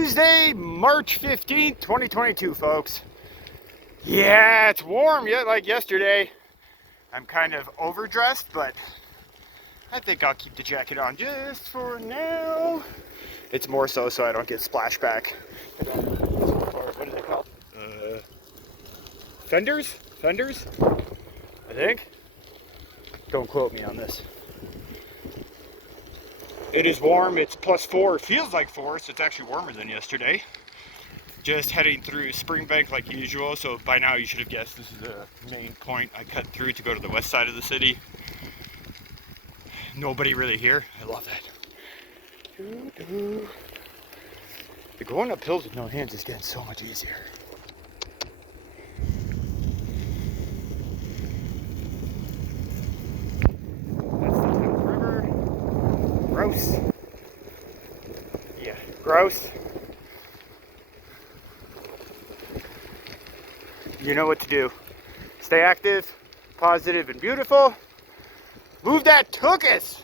Tuesday, March 15th, 2022, folks. Yeah, it's warm yet like yesterday. I'm kind of overdressed, but I think I'll keep the jacket on just for now. It's more so I don't get splashback. What is it called? Fenders? Fenders? I think. Don't quote me on this. It is warm, it's +4, it feels like 4, so it's actually warmer than yesterday. Just heading through Springbank like usual, so by now you should have guessed this is the main point I cut through to go to the west side of the city. Nobody really here, I love that. The going up hills with no hands is getting so much easier. That's the Thames River. Gross. Yeah, gross. You know what to do. Stay active, positive, and beautiful. Move that tuchus!